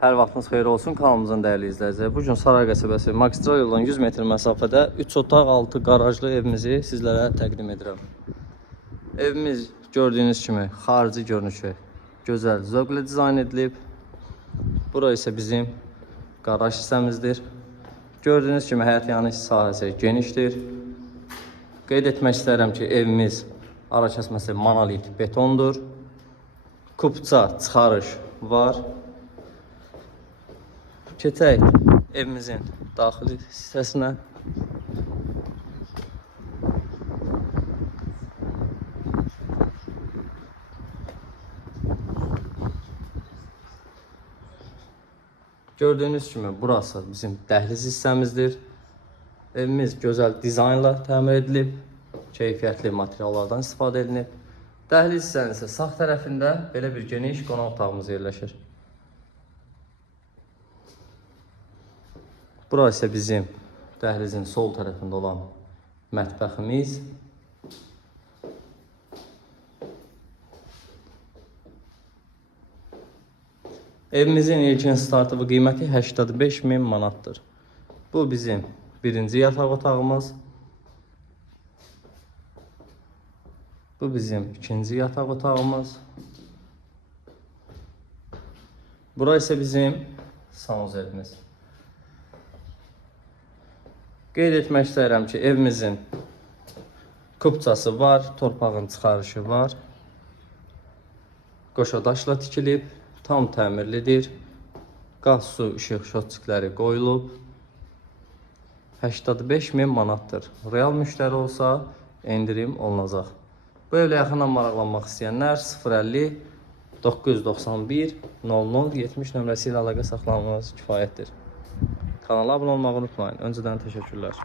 Hər vaxtınız xeyir olsun kanalımızın dəyərli izləyiciləri. Bu gün Saray qəsəbəsi magistral yoldan 100 metr məsafədə 3 otaq 6 qarajlı evimizi sizlərə təqdim edirəm. Evimiz gördüyünüz kimi xarici görünüşü gözəl, zövqlə dizayn edilib. Bura isə bizim qaraj hissəmizdir. Gördüyünüz kimi həyət yanı sahəsi genişdir. Qeyd etmək istərəm ki, evimiz ara kəsməsi monolit betondur. Kupça çıxarış var. Keçək evimizin daxili hissəsinə. Gördüyünüz kimi burası bizim dəhliz hissəmizdir. Evimiz gözəl dizaynla təmir edilib. Keyfiyyətli materiallardan istifadə edilib. Dəhliz hissənin isə sağ tərəfində belə bir geniş qonaq otağımız yerləşir. Bura isə bizim dəhlizin sol tərəfində olan mətbəximiz. Evimizin ilkin startı qiyməti 85.000 manatdır. Bu bizim birinci yataq otağımız. Bu bizim ikinci yataq otağımız. Bura isə bizim sanuzelimiz. Qeyd etmək istəyirəm ki, evimizin kupçası var, torpağın çıxarışı var. Qoşadaşla tikilib, tam təmirlidir. Qaz, su, işıq şotçikləri qoyulub. 85.000 manatdır. Real müştəri olsa endirim olunacaq. Bu evlə yaxından maraqlanmaq istəyənlər 050 991 00 70 nömrəsi ilə əlaqə saxlamanız kifayətdir. Kanala abunə olmağı unutmayın. Öncədən təşəkkürlər.